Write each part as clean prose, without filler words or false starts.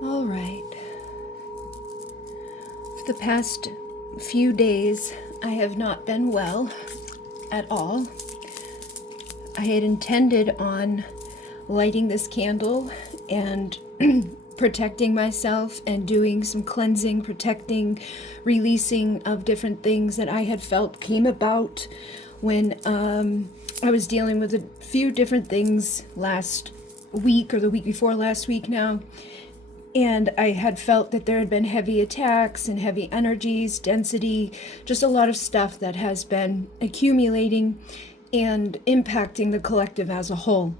All right. For the past few days, I have not been well at all. I had intended on lighting this candle and protecting myself and doing some cleansing, protecting, releasing of different things that I had felt came about when I was dealing with a few different things last week or the week before last week now. And I had felt that there had been heavy attacks and heavy energies, density, just a lot of stuff that has been accumulating and impacting the collective as a whole.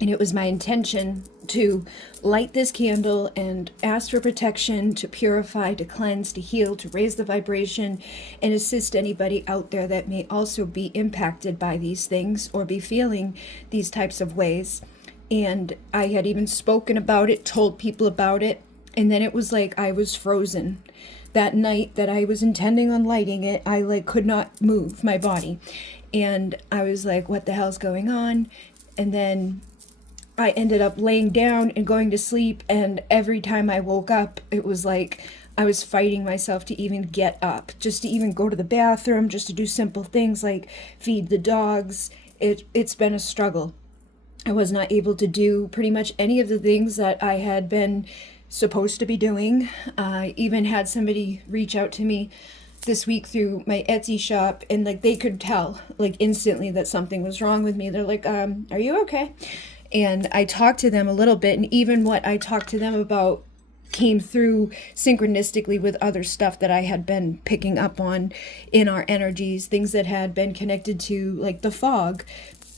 And it was my intention to light this candle and ask for protection, to purify, to cleanse, to heal, to raise the vibration, and assist anybody out there that may also be impacted by these things or be feeling these types of ways. And I had even spoken about it, told people about it, and then it was like I was frozen. That night that I was intending on lighting it, I could not move my body. And I was like, what the hell's going on? And then I ended up laying down and going to sleep, and every time I woke up, it was like I was fighting myself to even get up, just to even go to the bathroom, just to do simple things like feed the dogs. It's been a struggle. I was not able to do pretty much any of the things that I had been supposed to be doing. I even had somebody reach out to me this week through my Etsy shop, and they could tell instantly that something was wrong with me. They're like, are you okay? And I talked to them a little bit, and even what I talked to them about came through synchronistically with other stuff that I had been picking up on in our energies, things that had been connected to the fog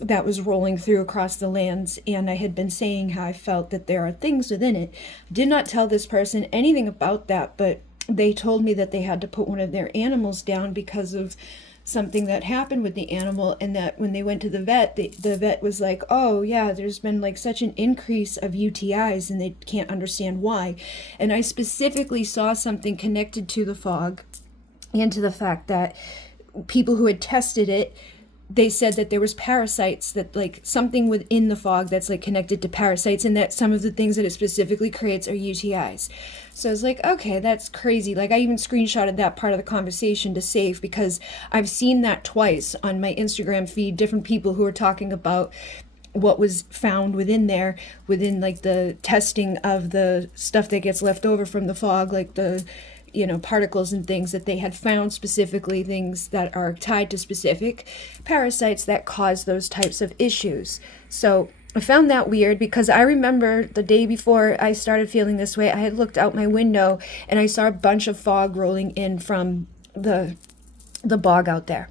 that was rolling through across the lands. And I had been saying how I felt that there are things within it. I did not tell this person anything about that, but they told me that they had to put one of their animals down because of something that happened with the animal, and that when they went to the vet, the vet was like, oh yeah, there's been such an increase of UTIs and they can't understand why. And I specifically saw something connected to the fog and to the fact that people who had tested it, they said that there was parasites, that something within the fog that's connected to parasites, and that some of the things that it specifically creates are UTIs. So I was like, okay, that's crazy. I even screenshotted that part of the conversation to save, because I've seen that twice on my Instagram feed, different people who are talking about what was found within there, within the testing of the stuff that gets left over from the fog, the particles and things that they had found, specifically things that are tied to specific parasites that cause those types of issues. So I found that weird, because I remember the day before I started feeling this way, I had looked out my window and I saw a bunch of fog rolling in from the bog out there.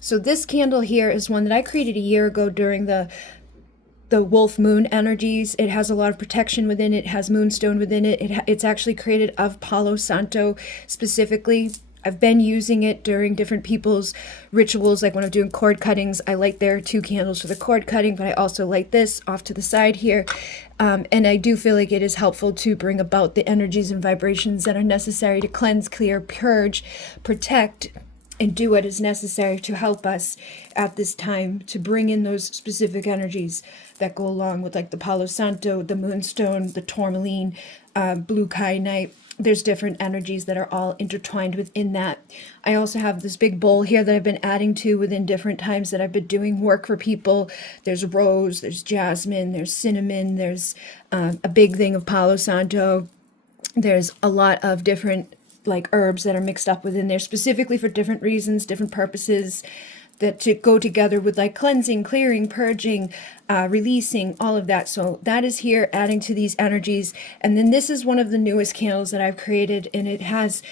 So this candle here is one that I created a year ago during the wolf moon energies. It has a lot of protection within it. It has moonstone within it. It's actually created of Palo Santo specifically. I've been using it during different people's rituals, like when I'm doing cord cuttings. I light their 2 candles for the cord cutting, but I also light this off to the side here. And I do feel like it is helpful to bring about the energies and vibrations that are necessary to cleanse, clear, purge, protect, and do what is necessary to help us at this time to bring in those specific energies that go along with the Palo Santo, the Moonstone, the Tourmaline, Blue Kyanite. There's different energies that are all intertwined within that. I also have this big bowl here that I've been adding to within different times that I've been doing work for people. There's rose, there's jasmine, there's cinnamon, there's a big thing of Palo Santo. There's a lot of different herbs that are mixed up within there specifically for different reasons, different purposes, that to go together with cleansing, clearing, purging, releasing, all of that. So that is here adding to these energies. And then this is one of the newest candles that I've created, and it has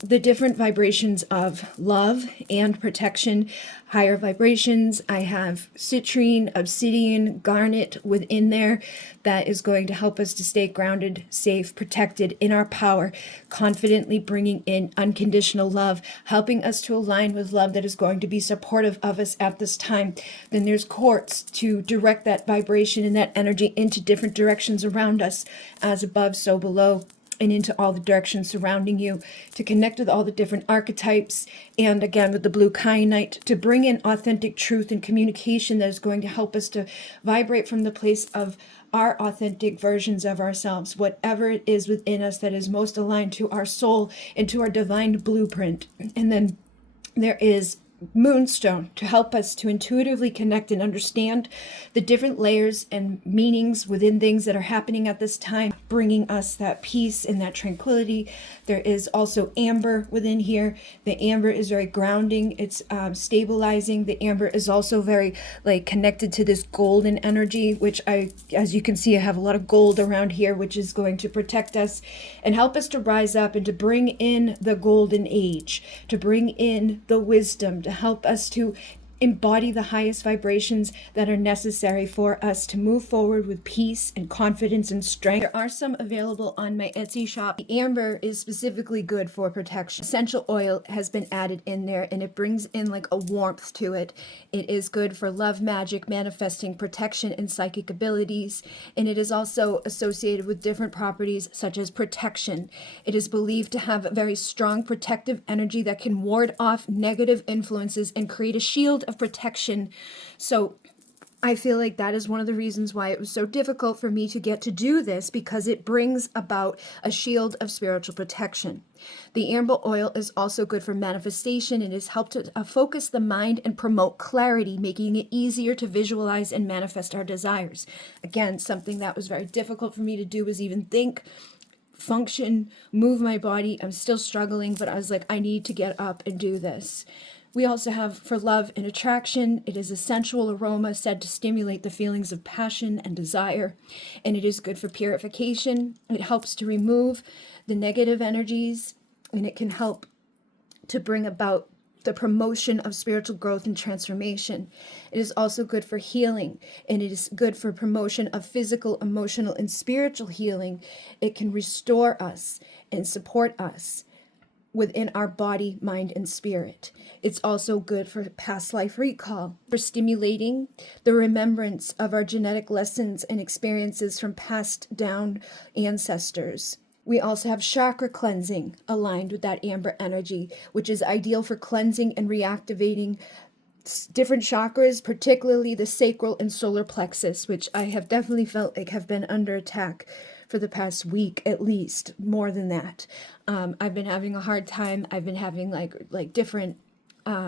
the different vibrations of love and protection, higher vibrations. I have citrine, obsidian, garnet within there that is going to help us to stay grounded, safe, protected in our power, confidently bringing in unconditional love, helping us to align with love that is going to be supportive of us at this time. Then there's quartz to direct that vibration and that energy into different directions around us, as above, so below. and into all the directions surrounding you, to connect with all the different archetypes, and again with the blue kyanite, to bring in authentic truth and communication that is going to help us to vibrate from the place of our authentic versions of ourselves, whatever it is within us that is most aligned to our soul and to our divine blueprint. And then there is moonstone to help us to intuitively connect and understand the different layers and meanings within things that are happening at this time, bringing us that peace and that tranquility. There is also amber within here. The amber is very grounding. It's stabilizing. The amber is also very like connected to this golden energy, which as you can see, I have a lot of gold around here, which is going to protect us and help us to rise up and to bring in the golden age, to bring in the wisdom, to help us to embody the highest vibrations that are necessary for us to move forward with peace and confidence and strength. There are some available on my Etsy shop. The amber is specifically good for protection. Essential oil has been added in there, and it brings in like a warmth to it. It is good for love, magic, manifesting, protection, and psychic abilities. And it is also associated with different properties such as protection. It is believed to have a very strong protective energy that can ward off negative influences and create a shield of protection. So I feel like that is one of the reasons why it was so difficult for me to get to do this, because it brings about a shield of spiritual protection. The amber oil is also good for manifestation. It has helped to focus the mind and promote clarity, making it easier to visualize and manifest our desires. Again, something that was very difficult for me to do was even think, function, move my body. I'm still struggling, but I was like, I need to get up and do this. We also have for love and attraction. It is a sensual aroma said to stimulate the feelings of passion and desire, and it is good for purification. It helps to remove the negative energies, and it can help to bring about the promotion of spiritual growth and transformation. It is also good for healing, and it is good for promotion of physical, emotional, and spiritual healing. It can restore us and support us within our body, mind, and spirit. It's also good for past life recall, for stimulating the remembrance of our genetic lessons and experiences from passed down ancestors. We also have chakra cleansing aligned with that amber energy, which is ideal for cleansing and reactivating different chakras, particularly the sacral and solar plexus, which I have definitely felt like have been under attack for the past week, at least, more than that. I've been having a hard time. I've been having like different, what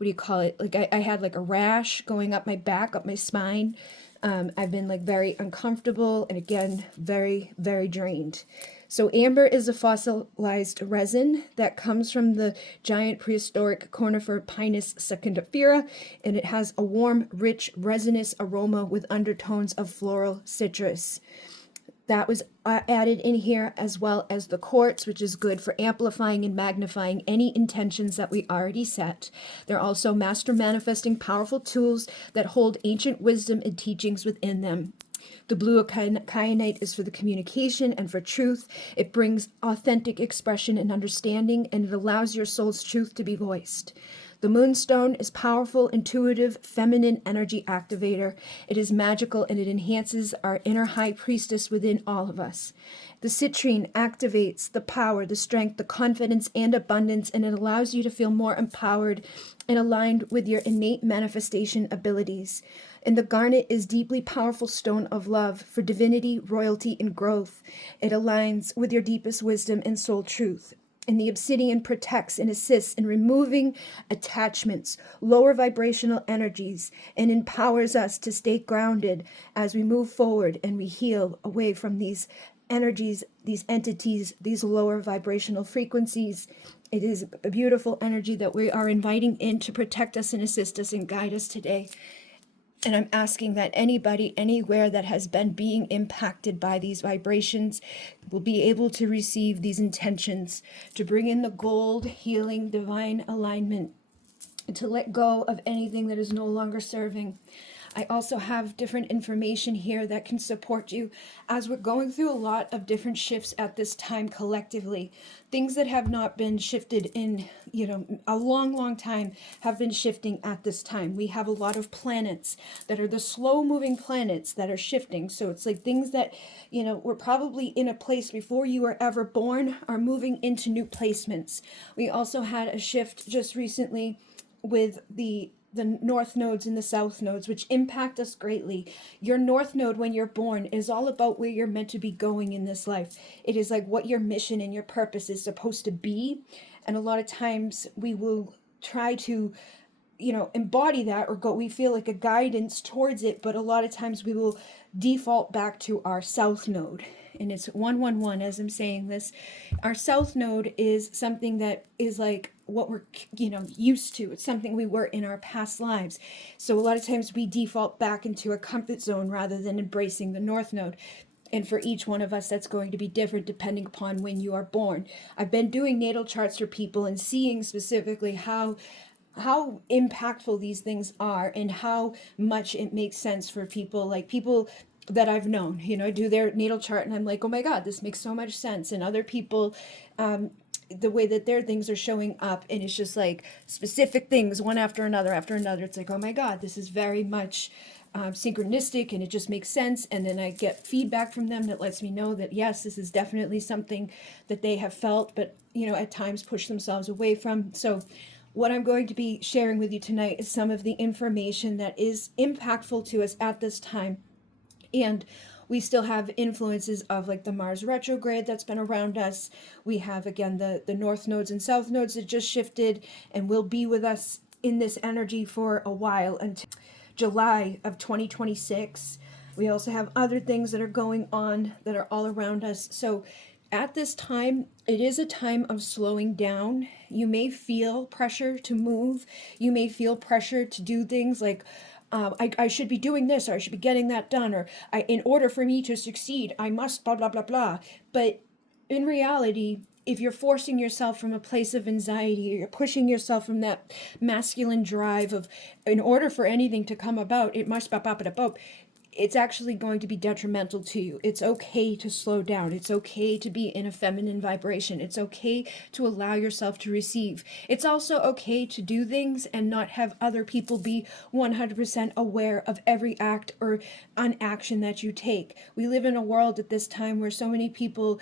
do you call it? Like I had like a rash going up my back, up my spine. I've been like very uncomfortable and again, very, very drained. So amber is a fossilized resin that comes from the giant prehistoric conifer Pinus secundifera, and it has a warm, rich, resinous aroma with undertones of floral citrus. That was added in here, as well as the quartz, which is good for amplifying and magnifying any intentions that we already set. They're also master manifesting powerful tools that hold ancient wisdom and teachings within them. The blue kyanite is for the communication and for truth. It brings authentic expression and understanding, and it allows your soul's truth to be voiced. The moonstone is powerful, intuitive, feminine energy activator. It is magical, and it enhances our inner high priestess within all of us. The citrine activates the power, the strength, the confidence, and abundance, and it allows you to feel more empowered and aligned with your innate manifestation abilities. And the garnet is deeply powerful stone of love for divinity, royalty, and growth. It aligns with your deepest wisdom and soul truth. And the obsidian protects and assists in removing attachments, lower vibrational energies, and empowers us to stay grounded as we move forward and we heal away from these energies, these entities, these lower vibrational frequencies. It is a beautiful energy that we are inviting in to protect us and assist us and guide us today. And I'm asking that anybody, anywhere that has been being impacted by these vibrations will be able to receive these intentions to bring in the gold, healing, divine alignment, to let go of anything that is no longer serving. I also have different information here that can support you as we're going through a lot of different shifts at this time collectively. Things that have not been shifted in, a long, long time have been shifting at this time. We have a lot of planets that are the slow moving planets that are shifting. So it's like things that, were probably in a place before you were ever born are moving into new placements. We also had a shift just recently with the north nodes and the south nodes, which impact us greatly. Your north node when you're born is all about where you're meant to be going in this life. It is like what your mission and your purpose is supposed to be. And a lot of times we will try to embody that or we feel like a guidance towards it, but a lot of times we will default back to our south node. And it's 111 as I'm saying this. Our south node is something that is like what we're used to. It's something we were in our past lives. So a lot of times we default back into a comfort zone rather than embracing the north node. And for each one of us, that's going to be different depending upon when you are born. I've been doing natal charts for people and seeing specifically how impactful these things are and how much it makes sense for people, like people that I've known, do their natal chart and I'm like, oh my God, this makes so much sense. And other people, the way that their things are showing up, and it's just like specific things one after another after another. It's like, oh my God, this is very much synchronistic and it just makes sense. And then I get feedback from them that lets me know that yes, this is definitely something that they have felt, but at times push themselves away from. So what I'm going to be sharing with you tonight is some of the information that is impactful to us at this time. And we still have influences of like the Mars retrograde that's been around us. We have, again, the north nodes and south nodes that just shifted and will be with us in this energy for a while until July of 2026. We also have other things that are going on that are all around us. So at this time, it is a time of slowing down. You may feel pressure to move. You may feel pressure to do things like, I should be doing this, or I should be getting that done, or in order for me to succeed, I must blah, blah, blah, blah. But in reality, if you're forcing yourself from a place of anxiety, or you're pushing yourself from that masculine drive of, in order for anything to come about, it must blah, blah, blah, blah, it's actually going to be detrimental to you. It's okay to slow down. It's okay to be in a feminine vibration. It's okay to allow yourself to receive. It's also okay to do things and not have other people be 100% aware of every act or inaction that you take. We live in a world at this time where so many people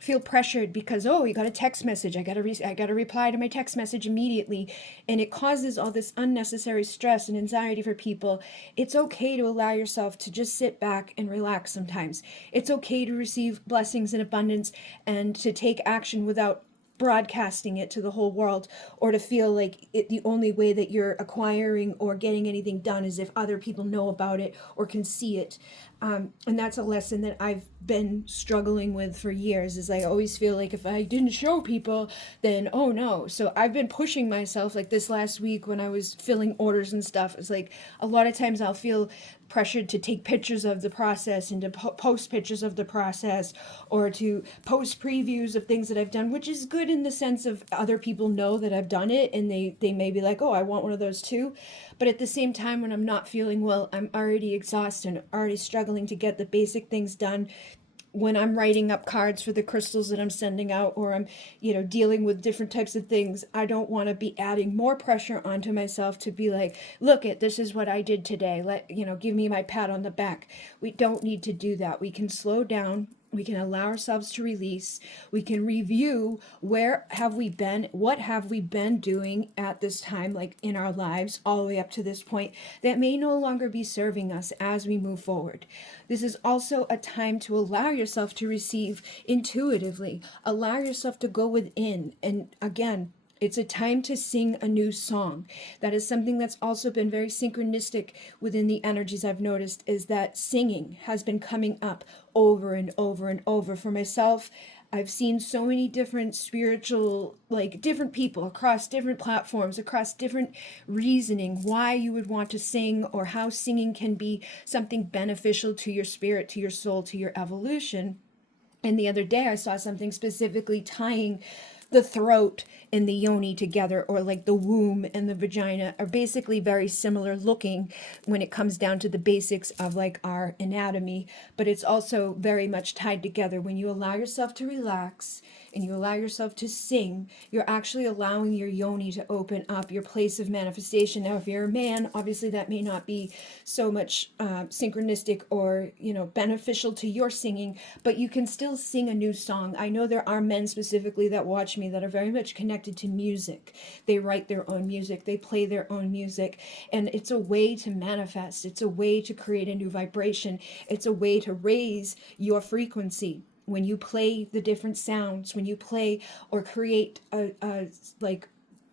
feel pressured because, oh, you got a text message, I gotta reply to my text message immediately, and it causes all this unnecessary stress and anxiety for people. It's okay to allow yourself to just sit back and relax sometimes. It's okay to receive blessings in abundance and to take action without broadcasting it to the whole world, or to feel like the only way that you're acquiring or getting anything done is if other people know about it or can see it. And that's a lesson that I've been struggling with for years, is I always feel like if I didn't show people, then oh no. So I've been pushing myself, like this last week when I was filling orders and stuff. It's like a lot of times I'll feel pressured to take pictures of the process and to post pictures of the process, or to post previews of things that I've done, which is good in the sense of other people know that I've done it and they may be like, oh, I want one of those too. But at the same time, when I'm not feeling well, I'm already exhausted and already struggling to get the basic things done. When I'm writing up cards for the crystals that I'm sending out, or I'm, dealing with different types of things, I don't want to be adding more pressure onto myself to be like, look this is what I did today. Give me my pat on the back. We don't need to do that. We can slow down. We can allow ourselves to release. We can review where have we been, what have we been doing at this time, like in our lives, all the way up to this point, that may no longer be serving us as we move forward. This is also a time to allow yourself to receive intuitively, allow yourself to go within. And again, it's a time to sing a new song. That is something that's also been very synchronistic within the energies I've noticed, is that singing has been coming up over and over and over. For myself, I've seen so many different spiritual, like different people across different platforms, across different reasoning, why you would want to sing, or how singing can be something beneficial to your spirit, to your soul, to your evolution. And the other day I saw something specifically tying the throat and the yoni together, or like the womb and the vagina, are basically very similar looking when it comes down to the basics of like our anatomy, but it's also very much tied together. When you allow yourself to relax and you allow yourself to sing, you're actually allowing your yoni to open up, your place of manifestation. Now, if you're a man, obviously that may not be so much synchronistic or, you know, beneficial to your singing, but you can still sing a new song. I know there are men specifically that watch me that are very much connected to music. They write their own music, they play their own music, and it's a way to manifest. It's a way to create a new vibration. It's a way to raise your frequency. When you play the different sounds, when you play or create a like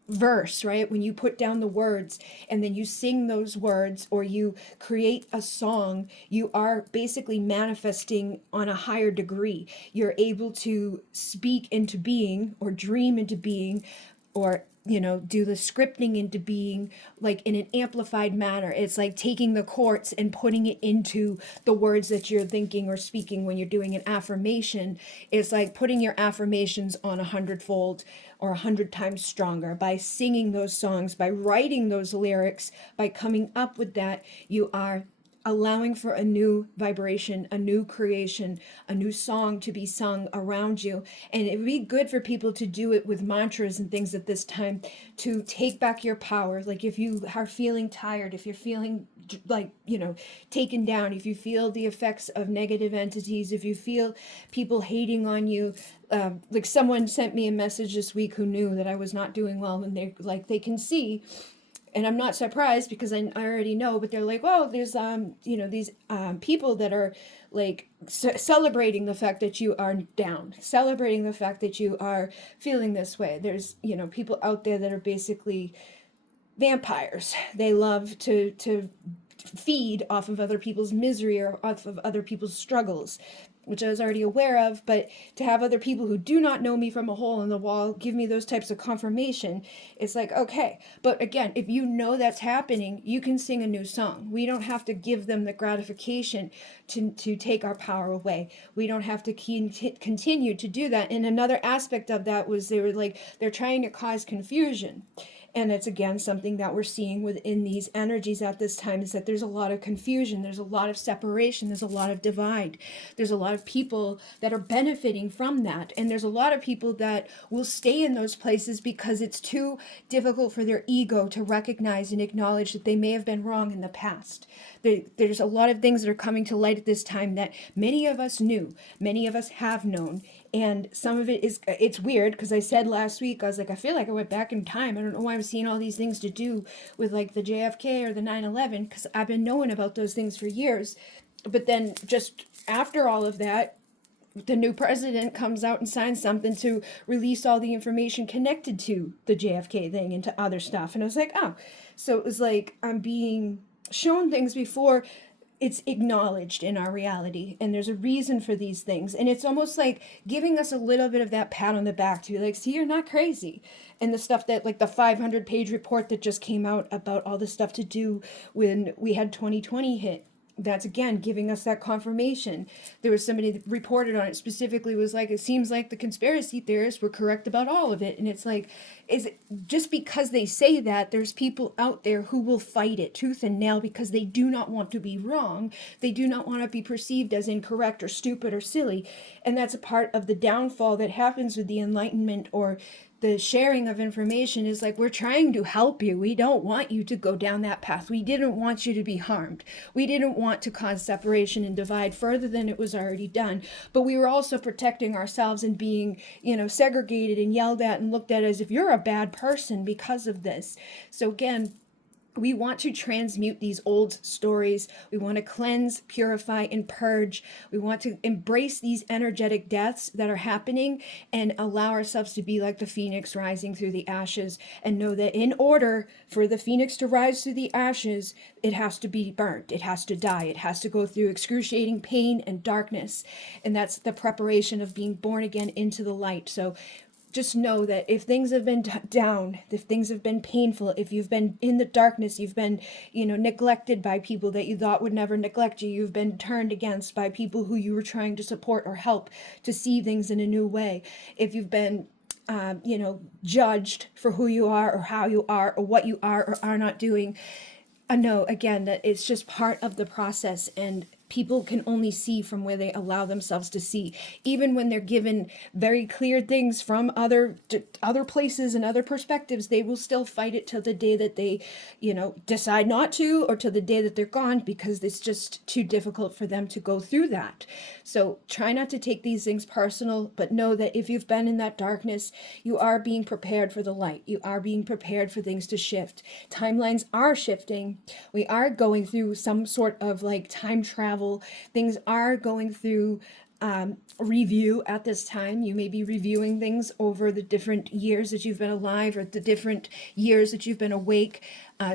verse, right? When you put down the words and then you sing those words, or you create a song, you are basically manifesting on a higher degree. You're able to speak into being, or dream into being, or, you know, do the scripting into being, like in an amplified manner. It's like taking the quartz and putting it into the words that you're thinking or speaking. When you're doing an affirmation, it's like putting your affirmations on 100-fold or 100 times stronger by singing those songs, by writing those lyrics, by coming up with that. You are allowing for a new vibration, a new creation, a new song to be sung around you. And it would be good for people to do it with mantras and things at this time, to take back your power. Like if you are feeling tired, if you're feeling like, you know, taken down, if you feel the effects of negative entities, if you feel people hating on you, like someone sent me a message this week who knew that I was not doing well, and they like, they can see, and I'm not surprised because I already know, but they're like, well, there's you know, these people that are like celebrating the fact that you are down, celebrating the fact that you are feeling this way. There's, you know, people out there that are basically vampires. They love to feed off of other people's misery or off of other people's struggles, which I was already aware of. But to have other people who do not know me from a hole in the wall give me those types of confirmation, it's like, okay. But again, if you know that's happening, you can sing a new song. We don't have to give them the gratification to take our power away. We don't have to continue to do that. And another aspect of that was they were like, they're trying to cause confusion. And it's again something that we're seeing within these energies at this time, is that there's a lot of confusion, there's a lot of separation, there's a lot of divide, there's a lot of people that are benefiting from that, and there's a lot of people that will stay in those places because it's too difficult for their ego to recognize and acknowledge that they may have been wrong in the past. There's a lot of things that are coming to light at this time that many of us knew, many of us have known, and some of it is, it's weird because I said last week, I was like, I feel like I went back in time. I don't know why I'm seeing all these things to do with like the JFK or the 9/11, because I've been knowing about those things for years. But then just after all of that, the new president comes out and signs something to release all the information connected to the JFK thing and to other stuff. And I was like, oh, so it was like I'm being shown things before it's acknowledged in our reality, and there's a reason for these things, and it's almost like giving us a little bit of that pat on the back to be like, see, you're not crazy. And the stuff that, like the 500-page report that just came out about all the stuff to do when we had 2020 hit, that's again giving us that confirmation. There was somebody that reported on it specifically, was like, it seems like the conspiracy theorists were correct about all of it. And it's like, is it just because they say that, there's people out there who will fight it tooth and nail because they do not want to be wrong. They do not want to be perceived as incorrect or stupid or silly. And that's a part of the downfall that happens with the enlightenment or the sharing of information, is like, we're trying to help you. We don't want you to go down that path. We didn't want you to be harmed. We didn't want to cause separation and divide further than it was already done. But we were also protecting ourselves and being, you know, segregated and yelled at and looked at as if you're a bad person because of this. So again, we want to transmute these old stories. We want to cleanse, purify, and purge. We want to embrace these energetic deaths that are happening and allow ourselves to be like the phoenix rising through the ashes, and know that in order for the phoenix to rise through the ashes, it has to be burnt. It has to die. It has to go through excruciating pain and darkness. And that's the preparation of being born again into the light. So just know that if things have been down, if things have been painful, if you've been in the darkness, you've been, you know, neglected by people that you thought would never neglect you, you've been turned against by people who you were trying to support or help to see things in a new way, if you've been judged for who you are or how you are or what you are not doing. No, again, that it's just part of the process, and people can only see from where they allow themselves to see. Even when they're given very clear things from other places and other perspectives, they will still fight it till the day that they, decide not to, or till the day that they're gone, because it's just too difficult for them to go through that. So try not to take these things personal, but know that if you've been in that darkness, you are being prepared for the light. You are being prepared for things to shift. Timelines are shifting. We are going through some sort of like time travel. Things are going through review at this time. You may be reviewing things over the different years that you've been alive, or the different years that you've been awake.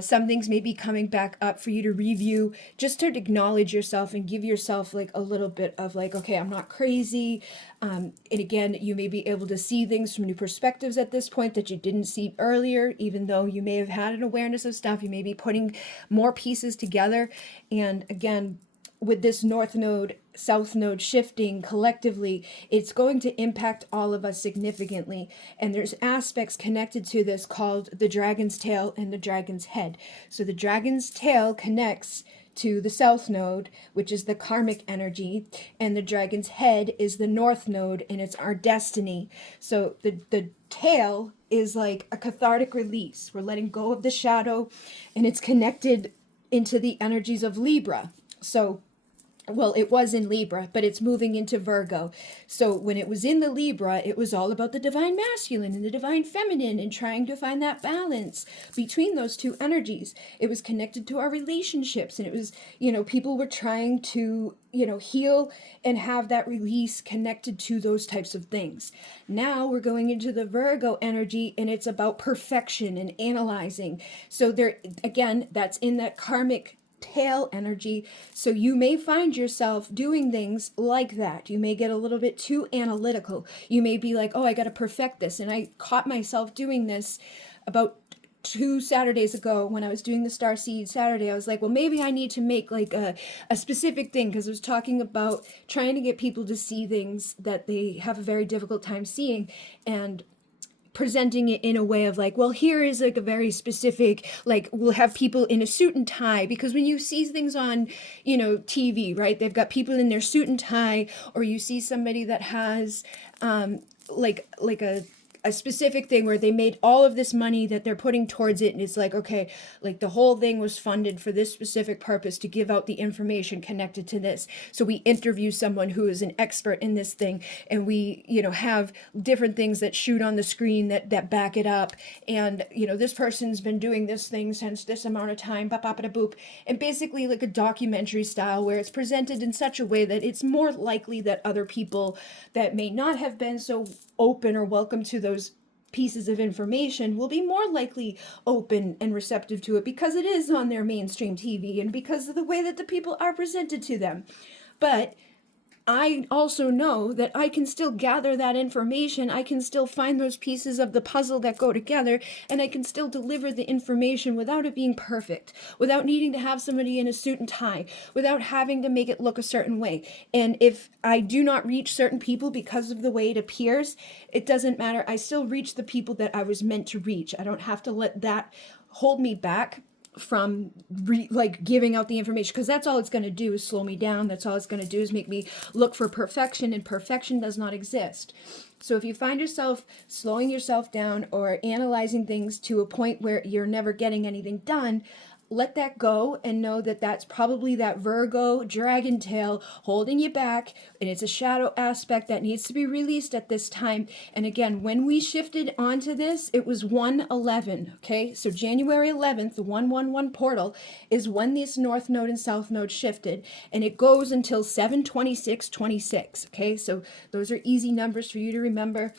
Some things may be coming back up for you to review, just to acknowledge yourself and give yourself like a little bit of like, okay, I'm not crazy. And again, you may be able to see things from new perspectives at this point that you didn't see earlier. Even though you may have had an awareness of stuff, you may be putting more pieces together. And again, with this North Node, South Node shifting collectively, it's going to impact all of us significantly. And there's aspects connected to this called the dragon's tail and the dragon's head. So the dragon's tail connects to the South Node, which is the karmic energy, and the dragon's head is the North Node, and it's our destiny. So the tail is like a cathartic release. We're letting go of the shadow, and it's connected into the energies of Libra. So well, it was in Libra, but it's moving into Virgo. So when it was in the Libra, it was all about the divine masculine and the divine feminine, and trying to find that balance between those two energies. It was connected to our relationships, and it was, people were trying to, heal and have that release connected to those types of things. Now we're going into the Virgo energy, and it's about perfection and analyzing. So there, again, that's in that karmic tail energy. So you may find yourself doing things like that. You may get a little bit too analytical. You may be like, oh, I got to perfect this. And I caught myself doing this about 2 Saturdays ago when I was doing the starseed Saturday. I was like, well, maybe I need to make like a specific thing, because I was talking about trying to get people to see things that they have a very difficult time seeing, and presenting it in a way of like, well, here is like a very specific, like we'll have people in a suit and tie, because when you see things on, TV, right, they've got people in their suit and tie, or you see somebody that has like a specific thing where they made all of this money that they're putting towards it, and it's like, okay, like the whole thing was funded for this specific purpose to give out the information connected to this. So we interview someone who is an expert in this thing, and we, have different things that shoot on the screen that back it up. And, this person's been doing this thing since this amount of time, bop, bop, da, boop. And basically like a documentary style, where it's presented in such a way that it's more likely that other people that may not have been so open or welcome to those pieces of information will be more likely open and receptive to it, because it is on their mainstream TV and because of the way that the people are presented to them. But I also know that I can still gather that information. I can still find those pieces of the puzzle that go together, and I can still deliver the information without it being perfect, without needing to have somebody in a suit and tie, without having to make it look a certain way. And if I do not reach certain people because of the way it appears, it doesn't matter. I still reach the people that I was meant to reach. I don't have to let that hold me back from giving out the information, because that's all it's going to do is slow me down. That's all it's going to do is make me look for perfection, and perfection does not exist. So if you find yourself slowing yourself down or analyzing things to a point where you're never getting anything done, let that go, and know that that's probably that Virgo dragon tail holding you back, and it's a shadow aspect that needs to be released at this time. And again, when we shifted onto this, it was 1/11, okay? So January 11th, the 111 portal is when this North Node and South Node shifted, and it goes until 7/26/26, okay? So those are easy numbers for you to remember.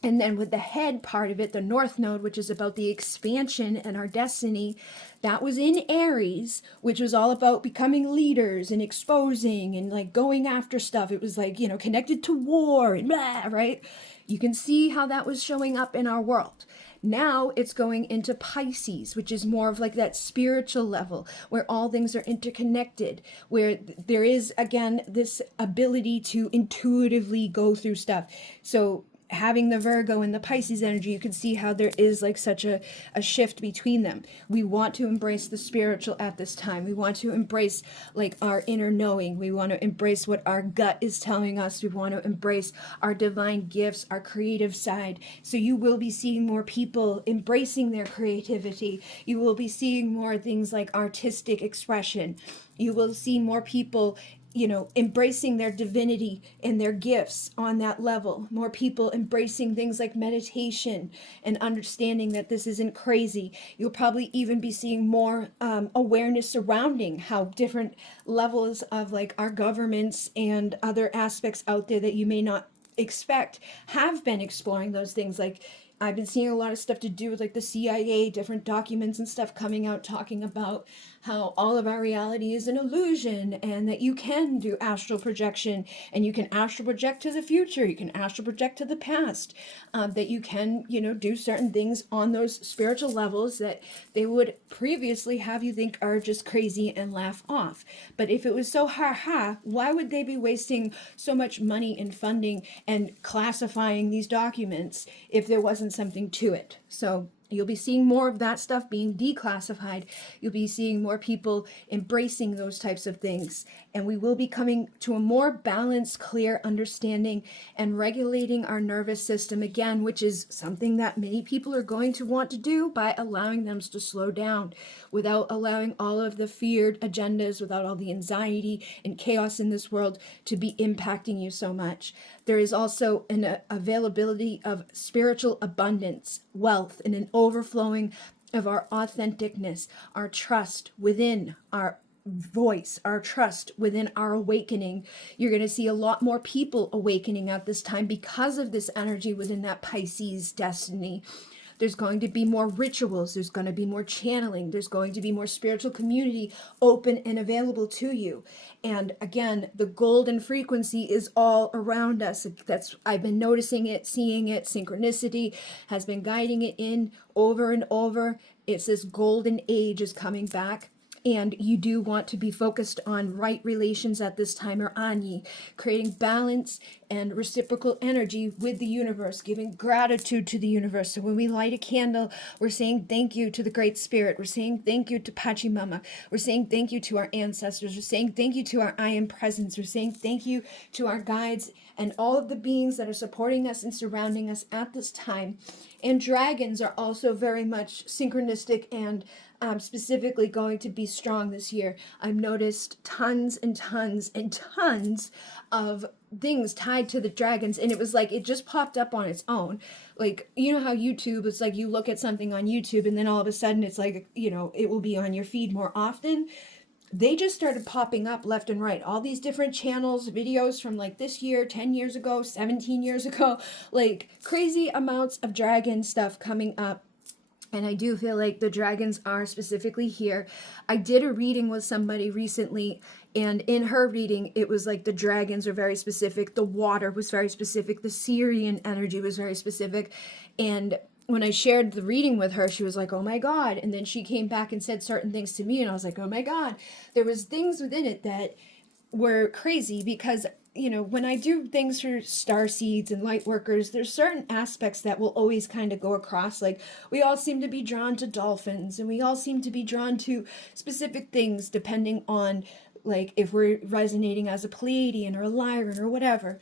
And then with the head part of it, the North Node, which is about the expansion and our destiny, that was in Aries, which was all about becoming leaders and exposing and like going after stuff. It was like, connected to war and blah, right? You can see how that was showing up in our world. Now it's going into Pisces, which is more of like that spiritual level where all things are interconnected, where there is, again, this ability to intuitively go through stuff. So having the Virgo and the Pisces energy, you can see how there is like such a shift between them. We want to embrace the spiritual at this time. We want to embrace like our inner knowing. We want to embrace what our gut is telling us. We want to embrace our divine gifts, our creative side. So you will be seeing more people embracing their creativity. You will be seeing more things like artistic expression. You will see more people, embracing their divinity and their gifts on that level. More people embracing things like meditation and understanding that this isn't crazy. You'll probably even be seeing more awareness surrounding how different levels of like our governments and other aspects out there that you may not expect have been exploring those things. Like I've been seeing a lot of stuff to do with like the CIA, different documents and stuff coming out talking about how all of our reality is an illusion, and that you can do astral projection, and you can astral project to the future, you can astral project to the past, that you can, do certain things on those spiritual levels that they would previously have you think are just crazy and laugh off. But if it was so why would they be wasting so much money and funding and classifying these documents if there wasn't something to it? So you'll be seeing more of that stuff being declassified. You'll be seeing more people embracing those types of things. And we will be coming to a more balanced, clear understanding and regulating our nervous system again, which is something that many people are going to want to do by allowing them to slow down, without allowing all of the feared agendas, without all the anxiety and chaos in this world to be impacting you so much. There is also an availability of spiritual abundance, wealth, and an overflowing of our authenticness, our trust within our voice, our trust within our awakening. You're going to see a lot more people awakening at this time because of this energy within that Pisces destiny. There's going to be more rituals. There's going to be more channeling. There's going to be more spiritual community open and available to you. And again, the golden frequency is all around us. I've been noticing it, seeing it. Synchronicity has been guiding it in over and over. It's this golden age is coming back. And you do want to be focused on right relations at this time, or Ani, creating balance and reciprocal energy with the universe, giving gratitude to the universe. So when we light a candle, we're saying thank you to the Great Spirit. We're saying thank you to Pachamama. We're saying thank you to our ancestors. We're saying thank you to our I Am Presence. We're saying thank you to our guides and all of the beings that are supporting us and surrounding us at this time. And dragons are also very much synchronistic and specifically going to be strong this year. I've noticed tons and tons and tons of things tied to the dragons, and it was like it just popped up on its own. Like, you know how YouTube, it's like you look at something on YouTube and then all of a sudden it's like, it will be on your feed more often. They just started popping up left and right. All these different channels, videos from like this year, 10 years ago, 17 years ago, like crazy amounts of dragon stuff coming up. And I do feel like the dragons are specifically here. I did a reading with somebody recently, and in her reading, it was like the dragons are very specific. The water was very specific. The Syrian energy was very specific. And when I shared the reading with her, she was like, oh my God. And then she came back and said certain things to me, and I was like, oh my God. There was things within it that were crazy because when I do things for starseeds and light workers, there's certain aspects that will always kind of go across. Like, we all seem to be drawn to dolphins, and we all seem to be drawn to specific things depending on like if we're resonating as a Pleiadian or a Lyran or whatever.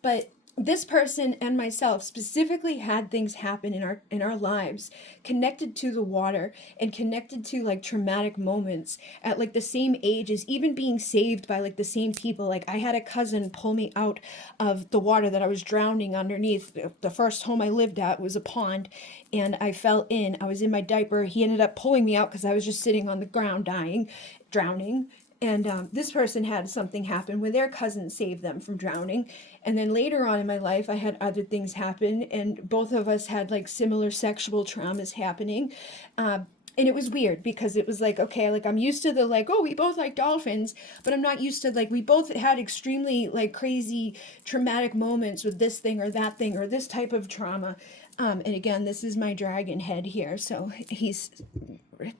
But this person and myself specifically had things happen in our lives connected to the water and connected to like traumatic moments at like the same age as even being saved by like the same people. Like, I had a cousin pull me out of the water that I was drowning underneath. The first home I lived at was a pond, and I fell in. I was in my diaper. He ended up pulling me out because I was just sitting on the ground drowning. And this person had something happen where their cousin saved them from drowning. And then later on in my life, I had other things happen, and both of us had like similar sexual traumas happening. And it was weird because it was like, okay, like I'm used to the like, oh, we both like dolphins, but I'm not used to like, we both had extremely like crazy traumatic moments with this thing or that thing or this type of trauma. And again, this is my dragon head here. So he's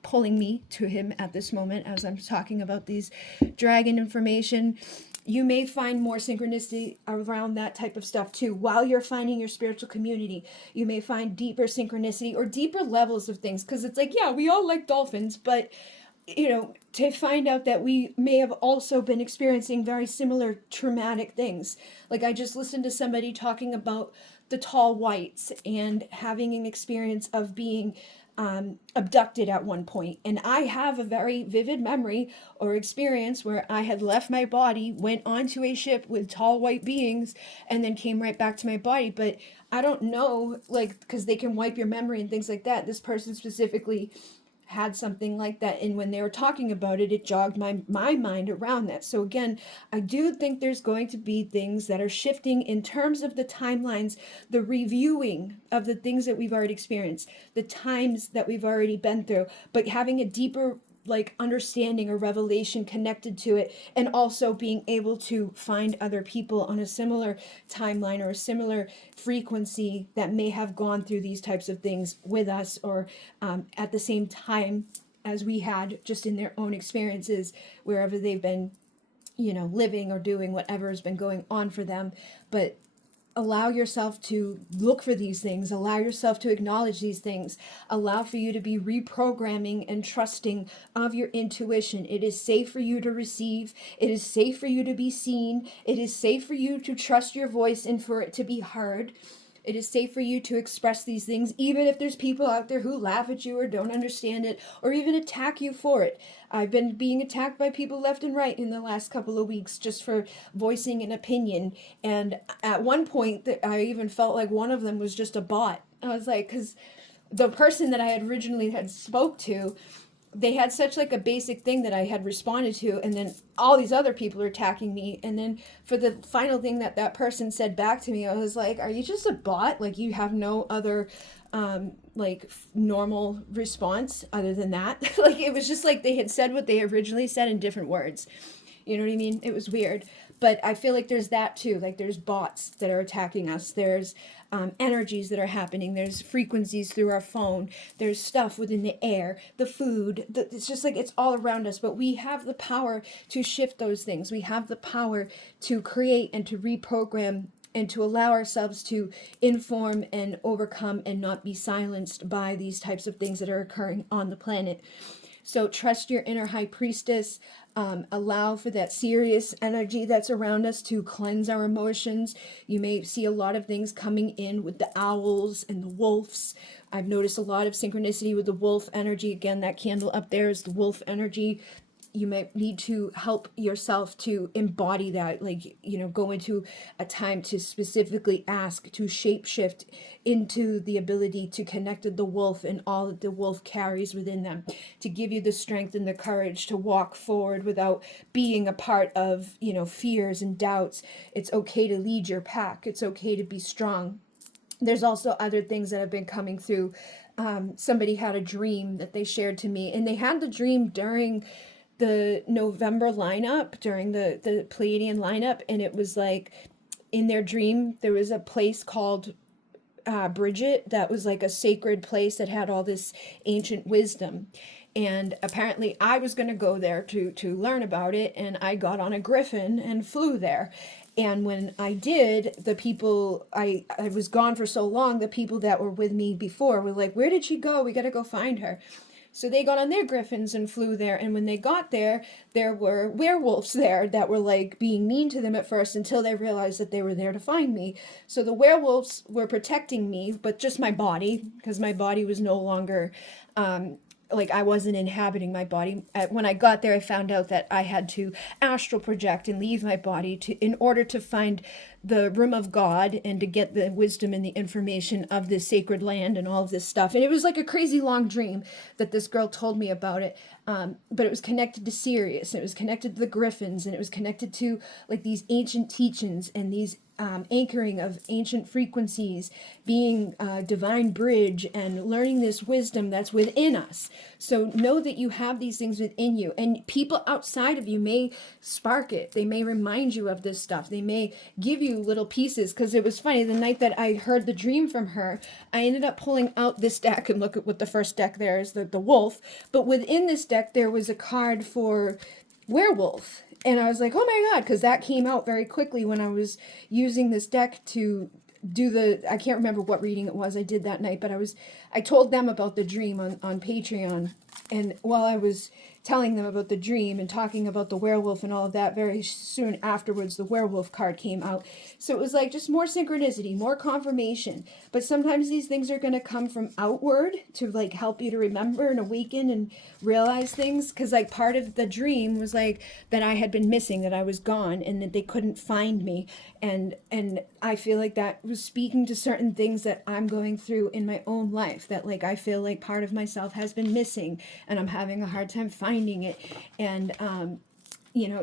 pulling me to him at this moment as I'm talking about these dragon information. you may find more synchronicity around that type of stuff too. While you're finding your spiritual community, you may find deeper synchronicity or deeper levels of things. Because it's like, yeah, we all like dolphins, but to find out that we may have also been experiencing very similar traumatic things. Like I just listened to somebody talking about the tall whites and having an experience of being abducted at one point. And I have a very vivid memory or experience where I had left my body, went onto a ship with tall white beings, and then came right back to my body. But I don't know, like, because they can wipe your memory and things like that. This person specifically had something like that, and when they were talking about it, it jogged my mind around that. So again, I do think there's going to be things that are shifting in terms of the timelines, the reviewing of the things that we've already experienced, the times that we've already been through, but having a deeper like understanding or revelation connected to it, and also being able to find other people on a similar timeline or a similar frequency that may have gone through these types of things with us, or at the same time as we had, just in their own experiences wherever they've been living or doing whatever has been going on for them. But allow yourself to look for these things, allow yourself to acknowledge these things, allow for you to be reprogramming and trusting of your intuition. It is safe for you to receive, it is safe for you to be seen, it is safe for you to trust your voice and for it to be heard. It is safe for you to express these things, even if there's people out there who laugh at you or don't understand it or even attack you for it. I've been being attacked by people left and right in the last couple of weeks just for voicing an opinion. And at one point, I even felt like one of them was just a bot. I was like, because the person that I had originally had spoke to, they had such like a basic thing that I had responded to, and then all these other people are attacking me. And then for the final thing that person said back to me, I was like, are you just a bot? Like, you have no other normal response other than that? Like, it was just like they had said what they originally said in different words. You know what I mean? It was weird. But I feel like there's that too. Like, there's bots that are attacking us. There's energies that are happening. There's frequencies through our phone. There's stuff within the air, the food. It's just like it's all around us. But we have the power to shift those things. We have the power to create and to reprogram and to allow ourselves to inform and overcome and not be silenced by these types of things that are occurring on the planet. So trust your inner high priestess. Allow for that serious energy that's around us to cleanse our emotions. You may see a lot of things coming in with the owls and the wolves. I've noticed a lot of synchronicity with the wolf energy. Again, that candle up there is the wolf energy. You might need to help yourself to embody that, like, go into a time to specifically ask to shapeshift into the ability to connect with the wolf and all that the wolf carries within them, to give you the strength and the courage to walk forward without being a part of, fears and doubts. It's okay to lead your pack. It's okay to be strong. There's also other things that have been coming through. Somebody had a dream that they shared to me, and they had the dream during the November lineup, during the Pleiadian lineup, and it was like in their dream there was a place called Bridget that was like a sacred place that had all this ancient wisdom. And apparently I was going to go there to learn about it, and I got on a griffin and flew there. And when I did, the people, I was gone for so long, the people that were with me before were like, where did she go? We got to go find her. So they got on their griffins and flew there. And when they got there, there were werewolves there that were like being mean to them at first until they realized that they were there to find me. So the werewolves were protecting me, but just my body, because my body was no longer like I wasn't inhabiting my body. When I got there, I found out that I had to astral project and leave my body in order to find the room of God and to get the wisdom and the information of this sacred land and all of this stuff. And it was like a crazy long dream that this girl told me about it. But it was connected to Sirius, and it was connected to the Griffins, and it was connected to like these ancient teachings and these anchoring of ancient frequencies, being a divine bridge and learning this wisdom that's within us. So know that you have these things within you, and people outside of you may spark it. They may remind you of this stuff. They may give you little pieces. Because it was funny, the night that I heard the dream from her, I ended up pulling out this deck, and look at what the first deck there is, the wolf. But within this deck there was a card for werewolf, And I was like, oh my God, because that came out very quickly when I was using this deck to do I can't remember what reading it was I did that night, but I told them about the dream on Patreon. And while I was telling them about the dream and talking about the werewolf and all of that, very soon afterwards, the werewolf card came out. So it was like just more synchronicity, more confirmation. But sometimes these things are going to come from outward to like help you to remember and awaken and realize things. Because like part of the dream was like that I had been missing, that I was gone, and that they couldn't find me. And I feel like that was speaking to certain things that I'm going through in my own life, that like I feel like part of myself has been missing and I'm having a hard time finding it. And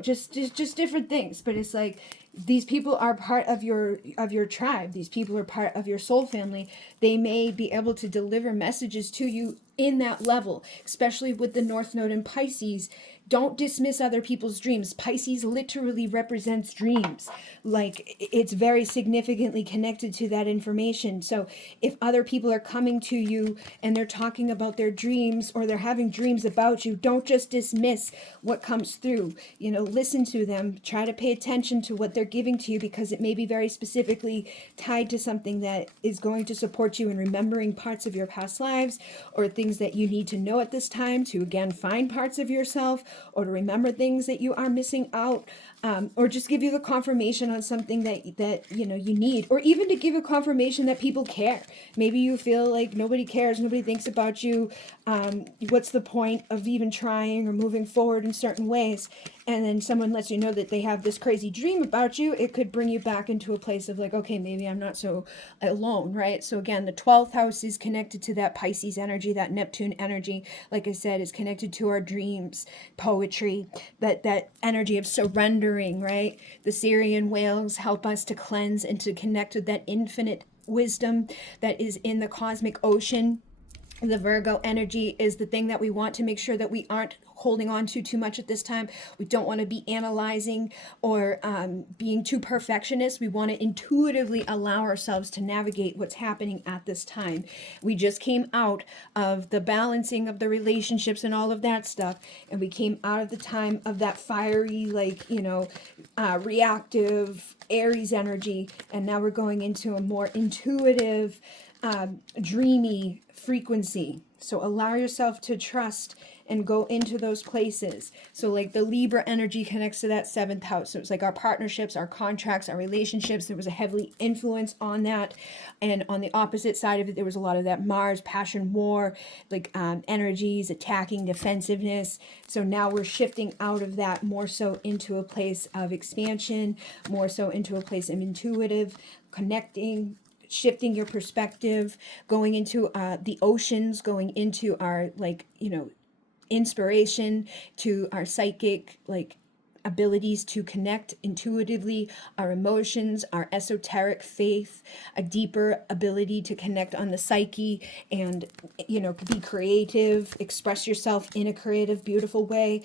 just different things. But it's like these people are part of your tribe. These people are part of your soul family. They may be able to deliver messages to you in that level, especially with the North Node in Pisces. Don't dismiss other people's dreams. Pisces literally represents dreams. Like, it's very significantly connected to that information. So if other people are coming to you and they're talking about their dreams or they're having dreams about you, don't just dismiss what comes through. Listen to them. Try to pay attention to what they're giving to you, because it may be very specifically tied to something that is going to support you in remembering parts of your past lives, or things that you need to know at this time to again find parts of yourself, or to remember things that you are missing out, or just give you the confirmation on something that you need, or even to give a confirmation that people care. Maybe you feel like nobody cares, nobody thinks about you. What's the point of even trying or moving forward in certain ways? And then someone lets you know that they have this crazy dream about you. It could bring you back into a place of like, okay, maybe I'm not so alone, right? So again, the 12th house is connected to that Pisces energy, that Neptune energy. Like I said, is connected to our dreams, poetry, that energy of surrendering, right? The Syrian whales help us to cleanse and to connect with that infinite wisdom that is in the cosmic ocean. The Virgo energy is the thing that we want to make sure that we aren't holding on to too much at this time. We don't want to be analyzing or being too perfectionist. We want to intuitively allow ourselves to navigate what's happening at this time. We just came out of the balancing of the relationships and all of that stuff, and we came out of the time of that fiery, reactive Aries energy, and now we're going into a more intuitive, dreamy frequency. So allow yourself to trust and go into those places. So like the Libra energy connects to that 7th house. So it's like our partnerships, our contracts, our relationships. There was a heavily influence on that. And on the opposite side of it, there was a lot of that Mars, passion, war, energies, attacking, defensiveness. So now we're shifting out of that more so into a place of expansion, more so into a place of intuitive, connecting, shifting your perspective, going into the oceans, going into our inspiration, to our psychic abilities to connect intuitively, our emotions, our esoteric faith, a deeper ability to connect on the psyche, and be creative, express yourself in a creative, beautiful way.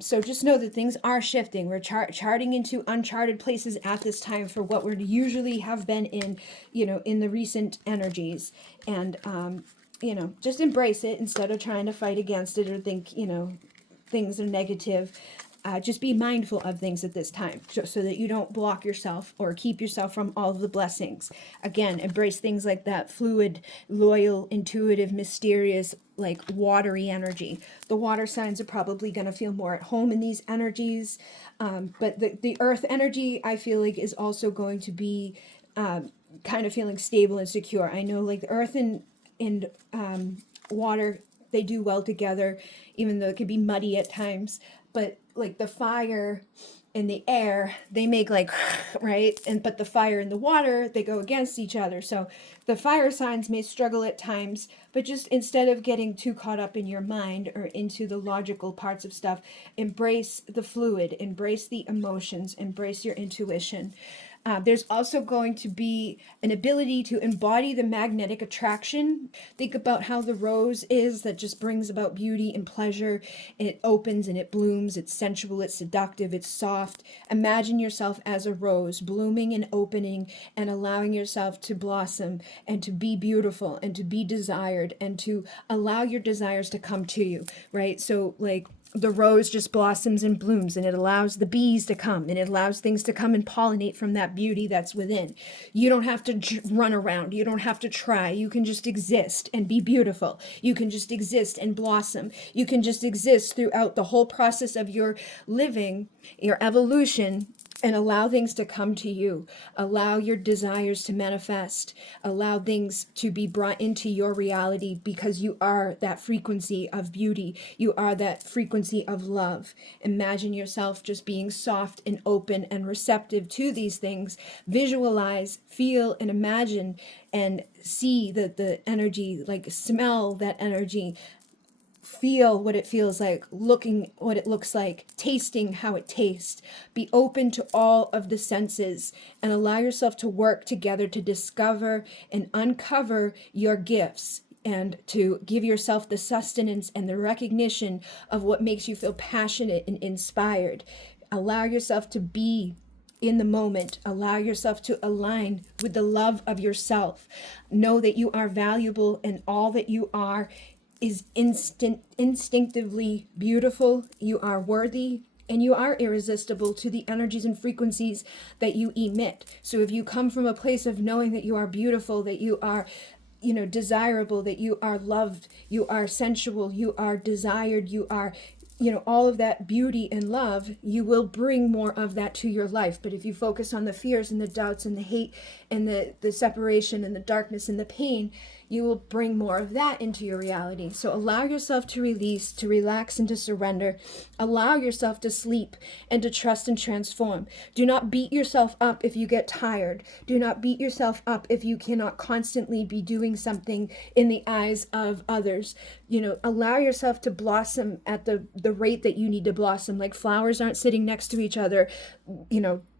So just know that things are shifting. We're charting into uncharted places at this time for what we usually have been in the recent energies. And just embrace it instead of trying to fight against it or think things are negative. Just be mindful of things at this time, so that you don't block yourself or keep yourself from all of the blessings. Again, embrace things like that fluid, loyal, intuitive, mysterious, watery energy. The water signs are probably going to feel more at home in these energies. But the earth energy, I feel like, is also going to be kind of feeling stable and secure. I know the earth and water, they do well together, even though it could be muddy at times. But the fire and the air, they make right, but the fire and the water, they go against each other. So the fire signs may struggle at times, but just instead of getting too caught up in your mind or into the logical parts of stuff, embrace the fluid, embrace the emotions, embrace your intuition. There's also going to be an ability to embody the magnetic attraction. Think about how the rose is, that just brings about beauty and pleasure, and it opens and it blooms. It's sensual, it's seductive, it's soft. Imagine yourself as a rose, blooming and opening and allowing yourself to blossom and to be beautiful and to be desired and to allow your desires to come to you, right? So the rose just blossoms and blooms, and it allows the bees to come, and it allows things to come and pollinate from that beauty that's within. You don't have to run around. You don't have to try. You can just exist and be beautiful. You can just exist and blossom. You can just exist throughout the whole process of your living, your evolution, and allow things to come to you. Allow your desires to manifest. Allow things to be brought into your reality, because you are that frequency of beauty. You are that frequency of love. Imagine yourself just being soft and open and receptive to these things. Visualize, feel, and imagine and see the energy, like smell that energy. Feel what it feels like, looking what it looks like, tasting how it tastes. Be open to all of the senses and allow yourself to work together to discover and uncover your gifts, and to give yourself the sustenance and the recognition of what makes you feel passionate and inspired. Allow yourself to be in the moment. Allow yourself to align with the love of yourself. Know that you are valuable, and all that you are is instinctively beautiful. You are worthy, and you are irresistible to the energies and frequencies that you emit. So if you come from a place of knowing that you are beautiful, that you are desirable, that you are loved, you are sensual, you are desired, you are all of that beauty and love, you will bring more of that to your life. But if you focus on the fears and the doubts and the hate and the separation and the darkness and the pain, you will bring more of that into your reality. So allow yourself to release, to relax, and to surrender. Allow yourself to sleep and to trust and transform. Do not beat yourself up if you get tired. Do not beat yourself up if you cannot constantly be doing something in the eyes of others. Allow yourself to blossom at the rate that you need to blossom. Like flowers aren't sitting next to each other,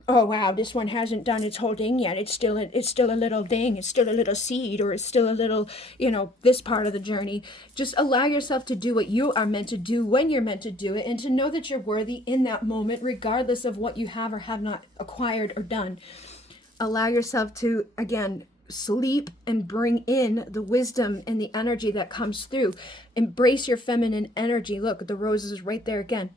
oh wow, this one hasn't done its whole thing yet. It's still a little thing. It's still a little seed, or it's still a little, this part of the journey. Just allow yourself to do what you are meant to do when you're meant to do it, and to know that you're worthy in that moment, regardless of what you have or have not acquired or done. Allow yourself to, again, sleep and bring in the wisdom and the energy that comes through. Embrace your feminine energy. Look, the roses is right there again.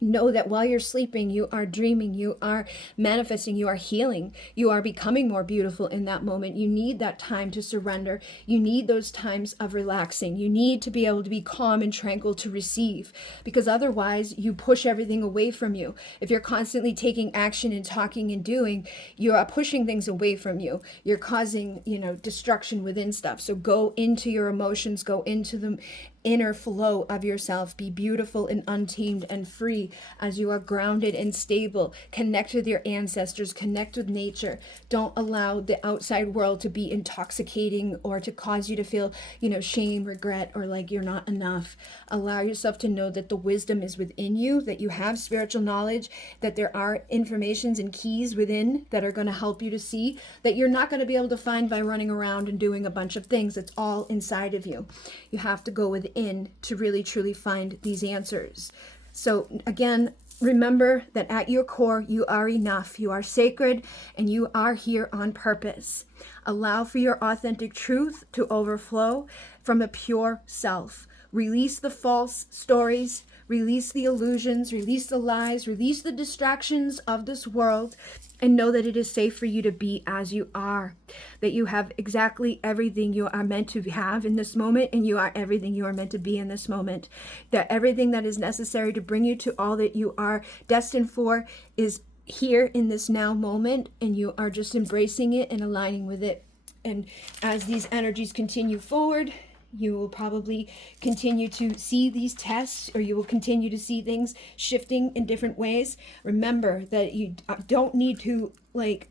Know that while you're sleeping, you are dreaming, you are manifesting, you are healing, you are becoming more beautiful in that moment. You need that time to surrender. You need those times of relaxing. You need to be able to be calm and tranquil to receive, because otherwise you push everything away from you. If you're constantly taking action and talking and doing, you are pushing things away from you. You're causing, destruction within stuff. So go into your emotions, go into the inner flow of yourself. Be beautiful and untamed and free as you are grounded and stable. Connect with your ancestors, connect with nature. Don't allow the outside world to be intoxicating or to cause you to feel, shame, regret, or like you're not enough. Allow yourself to know that the wisdom is within you, that you have spiritual knowledge, that there are informations and keys within that are going to help you to see that you're not going to be able to find by running around and doing a bunch of things. It's all inside of you. You have to go within to really truly find these answers. So again, remember that at your core, you are enough. You are sacred, and you are here on purpose. Allow for your authentic truth to overflow from a pure self. Release the false stories, release the illusions, release the lies, release the distractions of this world, and know that it is safe for you to be as you are, that you have exactly everything you are meant to have in this moment, and you are everything you are meant to be in this moment, that everything that is necessary to bring you to all that you are destined for is here in this now moment, and you are just embracing it and aligning with it. And as these energies continue forward, you will probably continue to see these tests, or you will continue to see things shifting in different ways. Remember that you don't need to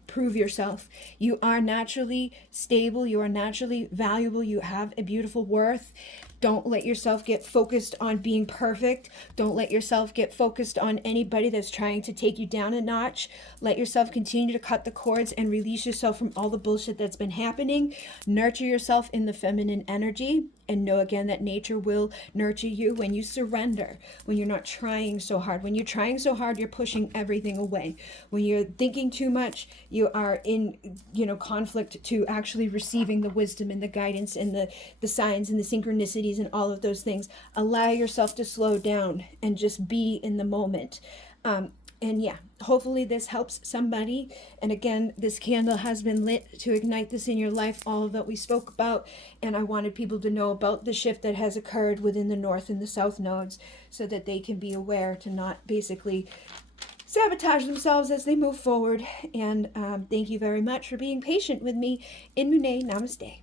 prove yourself. You are naturally stable. You are naturally valuable. You have a beautiful worth. Don't let yourself get focused on being perfect. Don't let yourself get focused on anybody that's trying to take you down a notch. Let yourself continue to cut the cords and release yourself from all the bullshit that's been happening. Nurture yourself in the feminine energy, and know again that nature will nurture you when you surrender, when you're not trying so hard. When you're trying so hard, you're pushing everything away. When you're thinking too much, much you are in, conflict to actually receiving the wisdom and the guidance and the signs and the synchronicities and all of those things. Allow yourself to slow down and just be in the moment. And yeah, hopefully this helps somebody. And again, this candle has been lit to ignite this in your life, all that we spoke about. And I wanted people to know about the shift that has occurred within the north and the south nodes so that they can be aware to not basically sabotage themselves as they move forward. And thank you very much for being patient with me. In Mune, namaste.